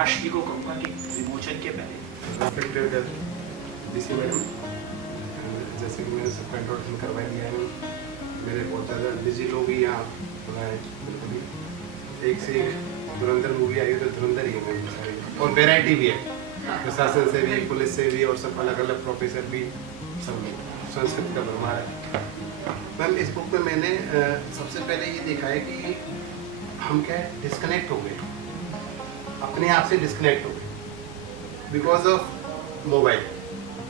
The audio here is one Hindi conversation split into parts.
प्रकाश जी को कहूँगा कि विमोचन के पहले डीसी मैडम, जैसे कि मैंने सबका इंट्रोडक्शन करवा दिया है, मेरे बहुत ज़्यादा निजी लोग भी यहाँ बुलाए, बिल्कुल ही एक से एक धुरंधर मूवी आई है तो धुरंधर ही है मैम सारी, और वेराइटी भी है, प्रशासन से भी, पुलिस से भी, और सब अलग अलग प्रोफेसर भी, सब संस्कृत का भरमार है। मैम इस बुक में मैंने सबसे पहले ये देखा है कि हम क्या डिस्कनेक्ट हो गए, अपने आप से डिस्कनेक्ट हो गए because of mobile,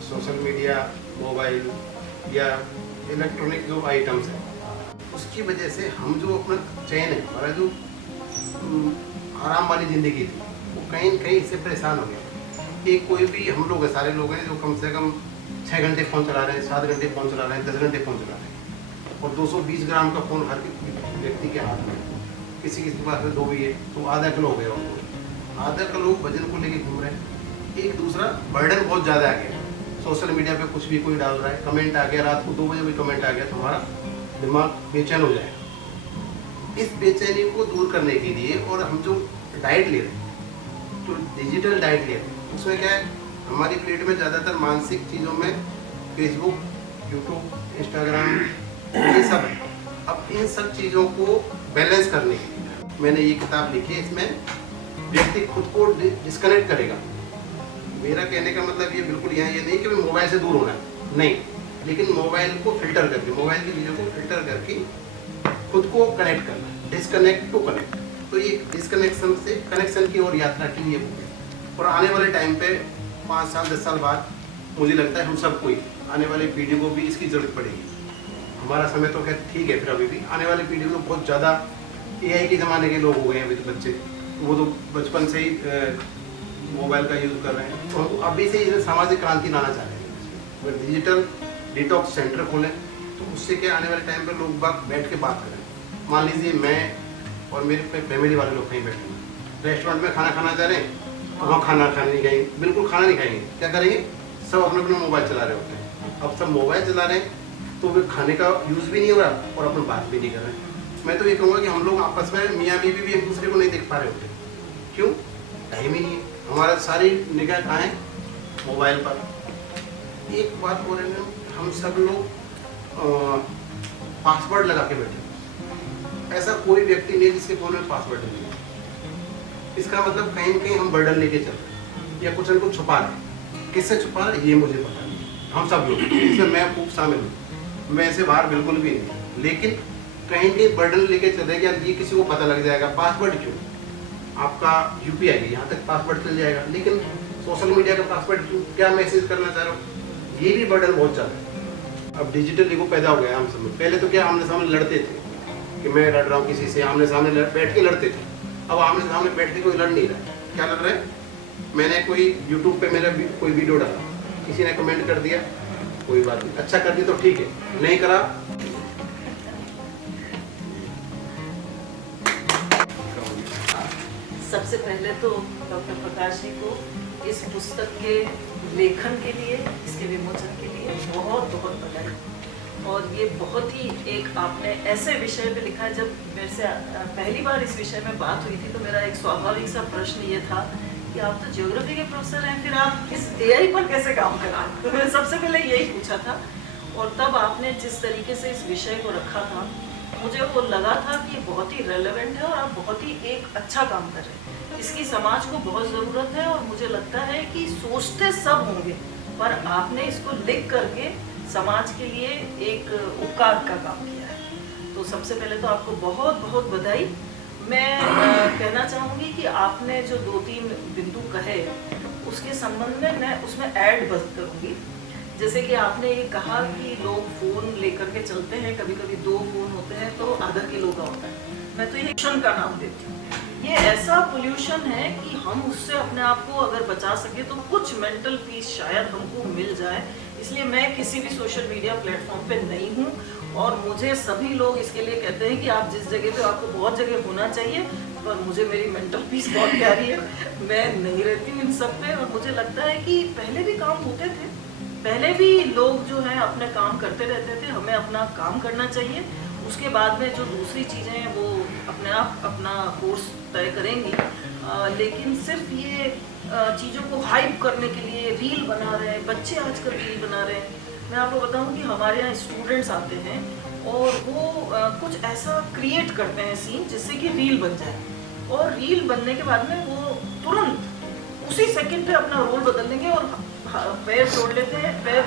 social media, mobile या इलेक्ट्रॉनिक जो आइटम्स हैं, उसकी वजह से हम जो अपना चैन है, हमारा जो आराम वाली ज़िंदगी थी, वो कहीं न कहीं इससे परेशान हो गया। कि कोई भी हम लोग हैं, सारे लोग हैं जो कम से कम 6 घंटे फ़ोन चला रहे हैं, 7 घंटे फ़ोन चला रहे हैं, 10 घंटे फ़ोन चला रहे हैं, और 220 ग्राम का फ़ोन हर व्यक्ति के हाथ में, किसी किसी के पास में 2 भी है तो आधा किलो हो गया, उनको आधा किलो वजन को लेके घूम रहे हैं। एक दूसरा बर्डन बहुत ज़्यादा आ गया, सोशल मीडिया पे कुछ भी कोई डाल रहा है, कमेंट आ गया, रात को 2 बजे भी कमेंट आ गया तो हमारा दिमाग बेचैन हो जाएगा। इस बेचैनी को दूर करने के लिए, और हम जो डाइट ले रहे हैं, जो डिजिटल डाइट ले रहे हैं, उसमें क्या है, हमारी प्लेट में ज़्यादातर मानसिक चीज़ों में फेसबुक, यूट्यूब, इंस्टाग्राम, ये सब है। अब इन सब चीज़ों को बैलेंस करने के लिए मैंने ये किताब लिखी है। इसमें व्यक्ति खुद को डिस्कनेक्ट करेगा। मेरा कहने का मतलब ये बिल्कुल यहाँ ये नहीं कि मैं मोबाइल से दूर होना है, नहीं, लेकिन मोबाइल को फिल्टर करके, मोबाइल की चीज़ों को फिल्टर करके खुद को कनेक्ट करना है, डिस्कनेक्ट टू कनेक्ट। तो ये डिस्कनेक्शन से कनेक्शन की ओर यात्रा के लिए बुक है। और आने वाले टाइम पे 5 साल 10 साल बाद मुझे लगता है हम सबको ही, आने वाली पीढ़ी को भी इसकी ज़रूरत पड़ेगी। हमारा समय तो खैर ठीक है, फिर अभी भी आने वाली पीढ़ी में बहुत ज़्यादा AI के ज़माने के लोग हो गए हैं अभी तो बच्चे, वो तो बचपन से ही मोबाइल का यूज़ कर रहे हैं। तो हम अभी से ही सामाजिक क्रांति लाना चाह रहे हैं। अगर डिजिटल डिटॉक्स सेंटर खोलें तो उससे क्या आने वाले टाइम पर लोग बाग बैठ के बात करें। मान लीजिए मैं और मेरे फैमिली वाले लोग कहीं बैठे हैं, रेस्टोरेंट में खाना खाना चाह रहे हैं, वहाँ खाना खाने नहीं खाएंगे, बिल्कुल खाना नहीं खाएंगे, क्या करेंगे, सब अपने अपने मोबाइल चला रहे होते हैं। अब सब मोबाइल चला रहे हैं तो वे खाने का यूज़ भी नहीं हो रहा और अपनी बात भी नहीं कर रहे हैं। मैं तो ये कहूँगा कि हम लोग आपस में मियाँ बीवी भी एक दूसरे को नहीं देख पा रहे होते। क्यों? टाइम ही नहीं है, हमारा सारी निगाह कहाँ है, मोबाइल पर। एक बात हो रही है, हम सब लोग पासवर्ड लगा के बैठे, ऐसा कोई व्यक्ति नहीं जिसके फ़ोन में पासवर्ड नहीं है। इसका मतलब कहीं न कहीं हम बर्डन लेके चल रहे हैं या कुछ न कुछ छुपा रहे हैं। किससे छुपा रहे हैं ये मुझे पता नहीं, हम सब लोग, इसमें मैं खूब शामिल हूँ, मैं ऐसे बाहर बिल्कुल भी नहीं, लेकिन कहीं कहीं बर्डन लेके चल रहे हैं कि ये किसी को पता लग जाएगा। पासवर्ड क्यों? आपका UPI है, यहाँ तक पासवर्ड चल जाएगा, लेकिन सोशल मीडिया का पासवर्ड क्यों? क्या मैसेज करना चाह रहा हूँ? ये भी बर्डन बहुत ज़्यादा है। अब डिजिटल ईगो पैदा हो गया हम सब में। पहले तो क्या आमने सामने लड़ते थे कि मैं लड़ रहा हूँ किसी से, आमने सामने बैठ के लड़ते थे। अब आमने सामने बैठ के कोई लड़ नहीं रहा है। क्या लड़ रहे हैं? मैंने कोई यूट्यूब पे मेरा कोई वीडियो डाला, किसी ने कमेंट कर दिया, कोई बात नहीं, अच्छा कर दी तो ठीक है, नहीं करा सबसे पहले तो डॉक्टर प्रकाश जी को इस पुस्तक के लेखन के लिए, इसके विमोचन के लिए बहुत बहुत बधाई। और ये बहुत ही एक आपने ऐसे विषय पे लिखा है, जब मेरे से पहली बार इस विषय में बात हुई थी तो मेरा एक स्वाभाविक सा प्रश्न ये था कि आप तो ज्योग्राफी के प्रोफेसर हैं, फिर आप इस AI पर कैसे काम कर रहे हैं? तो मैंने सबसे पहले यही पूछा था। और तब आपने जिस तरीके से इस विषय को रखा था, मुझे वो लगा था कि बहुत ही रेलेवेंट है और आप बहुत ही एक अच्छा काम कर रहे हैं। इसकी समाज को बहुत ज़रूरत है और मुझे लगता है कि सोचते सब होंगे, पर आपने इसको लिख करके समाज के लिए एक उपकार का काम किया है। तो सबसे पहले तो आपको बहुत बहुत बधाई। मैं कहना चाहूँगी कि आपने जो 2-3 बिंदु कहे उसके संबंध में मैं उसमें ऐड बस करूँगी। जैसे कि आपने ये कहा कि लोग फ़ोन लेकर के चलते हैं, कभी कभी 2 फ़ोन होते हैं तो आधा किलो का होता है। मैं तो ये पोल्यूशन का नाम देती हूँ। ये ऐसा पोल्यूशन है कि हम उससे अपने आप को अगर बचा सके तो कुछ मेंटल पीस शायद हमको मिल जाए। इसलिए मैं किसी भी सोशल मीडिया प्लेटफॉर्म पे नहीं हूँ और मुझे सभी लोग इसके लिए कहते हैं कि आप जिस जगह पे, आपको बहुत जगह होना चाहिए, पर मुझे मेरी मेंटल पीस बहुत प्यारी है, मैं नहीं रहती हूँ इन सब पे। और मुझे लगता है कि पहले भी काम होते थे, पहले भी लोग जो हैं अपने काम करते रहते थे, हमें अपना काम करना चाहिए, उसके बाद में जो दूसरी चीज़ें हैं वो अपने आप अपना कोर्स तय करेंगी। लेकिन सिर्फ ये चीज़ों को हाइप करने के लिए रील बना रहे हैं, बच्चे आजकल रील बना रहे हैं। मैं आपको बताऊं कि हमारे यहाँ स्टूडेंट्स आते हैं और वो कुछ ऐसा क्रिएट करते हैं सीन जिससे कि रील बन जाए, और रील बनने के बाद में वो तुरंत उसी सेकंड पे अपना रोल बदल लेंगे और पैर जोड़ लेते हैं, पैर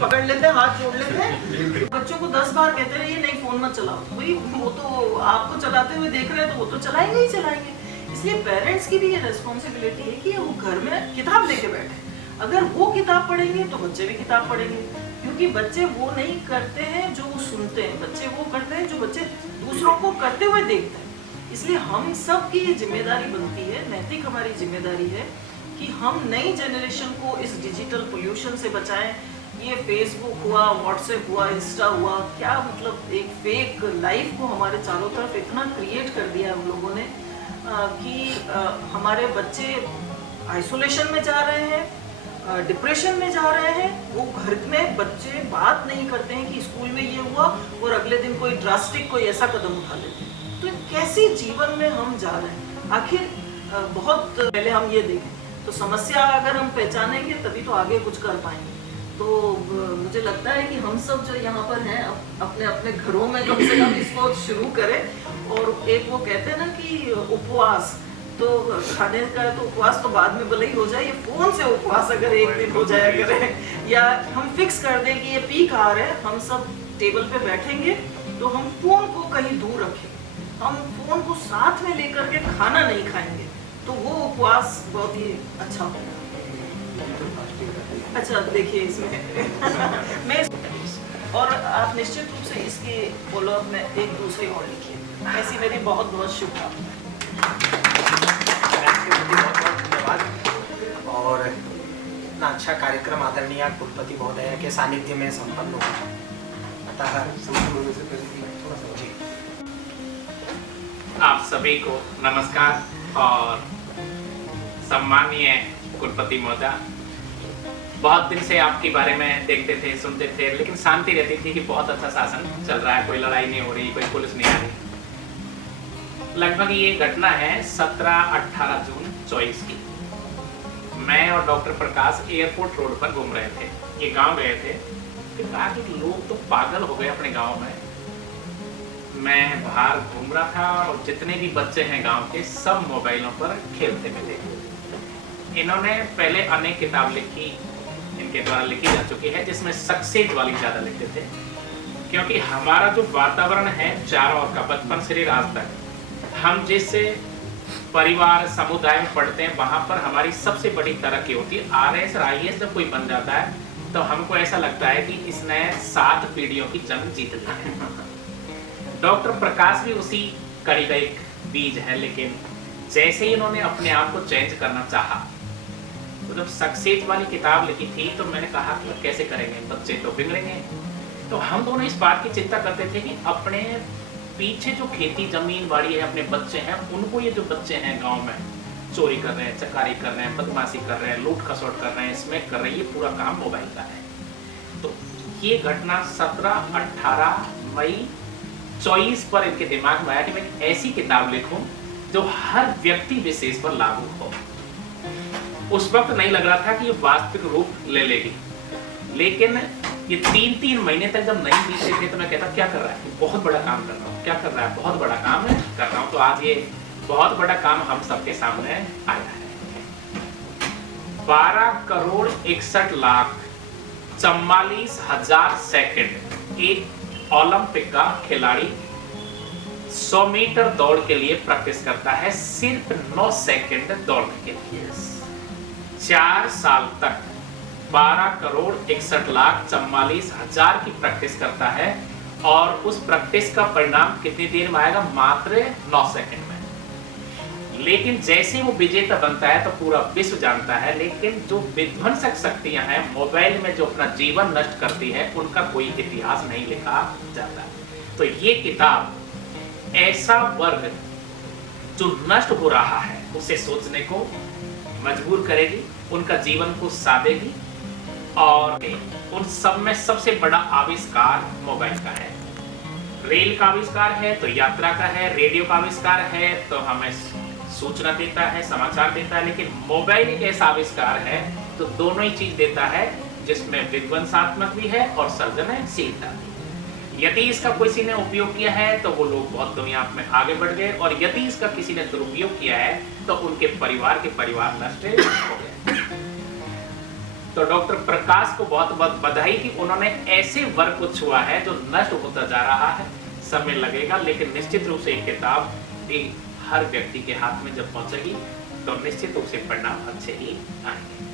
पकड़ लेते हैं, हाथ जोड़ लेते हैं। बच्चों को 10 बार कहते रहिए नहीं फ़ोन मत चलाओ, भाई वो तो आपको चलाते हुए देख रहे हैं तो वो तो चलाएंगे ही चलाएंगे। इसलिए पेरेंट्स की भी ये रिस्पॉन्सिबिलिटी है कि वो घर में किताब लेके बैठे। अगर वो किताब पढ़ेंगे तो बच्चे भी किताब पढ़ेंगे, क्योंकि बच्चे वो नहीं करते हैं जो वो सुनते हैं, बच्चे वो करते हैं जो बच्चे दूसरों को करते हुए देखते हैं। इसलिए हम सब की ये जिम्मेदारी बनती है, नैतिक हमारी जिम्मेदारी है कि हम नई जनरेशन को इस डिजिटल पोल्यूशन से बचाएं। ये फेसबुक हुआ, व्हाट्सएप हुआ, इंस्टा हुआ, क्या मतलब एक फेक लाइफ को हमारे चारों तरफ इतना क्रिएट कर दिया हम लोगों ने कि हमारे बच्चे आइसोलेशन में जा रहे हैं, डिप्रेशन में जा रहे हैं। वो घर में बच्चे बात नहीं करते हैं कि स्कूल में ये हुआ और अगले दिन कोई ड्रास्टिक कोई ऐसा कदम उठा लेते हैं। तो कैसे जीवन में हम जा रहे हैं? आखिर बहुत पहले हम ये देखें तो समस्या अगर हम पहचानेंगे तभी तो आगे कुछ कर पाएंगे। तो मुझे लगता है कि हम सब जो यहाँ पर हैं अपने अपने घरों में कम से कम इसको शुरू करें। और एक वो कहते हैं ना कि उपवास, तो खाने का तो उपवास तो बाद में भले ही हो जाए, ये फ़ोन से उपवास अगर एक दिन हो जाया करे, या हम फिक्स कर दें कि ये पीक आवर है, हम सब टेबल पे बैठेंगे तो हम फ़ोन को कहीं दूर रखेंगे, हम फ़ोन को साथ में लेकर के खाना नहीं खाएंगे, तो वो उपवास बहुत ही अच्छा होगा। अच्छा देखिए इसमें मैं और आप निश्चित रूप से इसके फॉलोअप में एक दूसरी और लिखिए। ऐसी मेरी बहुत बहुत शुभकामनाएं। धन्यवाद। और इतना अच्छा कार्यक्रम आदरणीय कुलपति महोदय के सानिध्य में संपन्न हुआ। अतः जी आप सभी को नमस्कार। और सम्मानीय कुलपति महोदय, बहुत दिन से आपके बारे में देखते थे, सुनते थे, लेकिन शांति रहती थी कि बहुत अच्छा शासन चल रहा है, कोई लड़ाई नहीं हो रही, कोई पुलिस नहीं आ रही। लगभग ये घटना है 17-18 जून 24 की। मैं और डॉक्टर प्रकाश एयरपोर्ट रोड पर घूम रहे थे, ये गांव गए थे। फिर कहा कि लोग तो पागल हो गए अपने गांव में। मैं बाहर घूम रहा था और जितने भी बच्चे हैं गांव के सब मोबाइलों पर खेलते मिले। इन्होंने पहले अनेक किताब लिखी, इनके द्वारा लिखी जा चुकी है, जिसमें सक्सेस वाली ज़्यादा लिखते थे, क्योंकि हमारा जो वातावरण है चारों ओर का, बचपन से आज तक हम जिस परिवार समुदाय में पढ़ते हैं वहाँ पर हमारी सबसे बड़ी तरक्की होती है। RS और IAS जब कोई बन जाता है तो हमको ऐसा लगता है कि इसने 7 पीढ़ियों की जंग जीत ली है। डॉक्टर प्रकाश भी उसी कड़ी का एक बीज है, लेकिन जैसे ही इन्होंने अपने आप को चेंज करना चाहा, तो जब सक्सेस वाली किताब लिखी थी तो मैंने कहा कि कैसे करेंगे, बच्चे तो बिगड़ेंगे। तो हम दोनों इस बात की चिंता करते थे कि अपने पीछे जो खेती जमीन बाड़ी है, अपने बच्चे हैं उनको, ये जो बच्चे हैं गांव में चोरी कर रहे हैं, चकारी कर रहे हैं, बदमाशी कर रहे हैं, लूट खसोट कर रहे हैं, स्मैक कर रहे हैं, ये पूरा काम मोबाइल का है। तो ये घटना 17-18 मई 24 पर इनके दिमाग में आया कि मैं ऐसी किताब लिखूं जो हर व्यक्ति विशेष पर लागू हो। उस वक्त नहीं लग रहा था कि ये वास्तविक रूप ले लेगी, लेकिन ये 3-3 महीने तक जब नहीं बीते थे तो मैं कहता क्या कर रहा है, बहुत बड़ा काम कर रहा हूँ, क्या कर रहा है, बहुत बड़ा काम कर रहा हूँ। तो आज ये बहुत बड़ा काम हम सबके सामने आया है। 12,61,44,000 सेकंड एक ओलंपिक का खिलाड़ी 100 मीटर दौड़ के लिए प्रैक्टिस करता है, सिर्फ 9 सेकंड दौड़ने के लिए। 4 साल तक 12,61,44,000 की प्रैक्टिस करता है, और उस प्रैक्टिस का परिणाम कितनी देर में आएगा? मात्र 9 सेकंड में। लेकिन जैसे वो विजेता बनता है तो पूरा विश्व जानता है, लेकिन जो विध्वंसक शक्तियां हैं मोबाइल में जो अपना जीवन नष्ट करती है, उनका कोई इतिहास नहीं लिखा जाता। तो ये किताब ऐसा वर्ग जो नष्ट हो रहा है उसे सोचने को मजबूर करेगी, उनका जीवन को साधेगी, और उन सब में सबसे बड़ा आविष्कार मोबाइल का है। रेल का आविष्कार है तो यात्रा का है, रेडियो का आविष्कार है तो हमें सूचना देता है, समाचार देता है, लेकिन मोबाइल एक ऐसा आविष्कार है तो दोनों ही चीज देता है, जिसमें विध्वंसात्मक भी है और सृजनशीलता भी। यदि इसका किसी ने उपयोग किया है तो वो लोग बहुत दुनिया में आगे बढ़ गए, और यदि इसका किसी ने दुरुपयोग किया है तो उनके परिवार नष्ट हो गए। तो डॉक्टर प्रकाश को बहुत बहुत बधाई कि उन्होंने ऐसे वर्ग को छुआ है जो नष्ट होता जा रहा है। समय लगेगा, लेकिन निश्चित रूप से एक किताब हर व्यक्ति के हाथ में जब पहुंचेगी तो निश्चित रूप से परिणाम अच्छे ही आएंगे।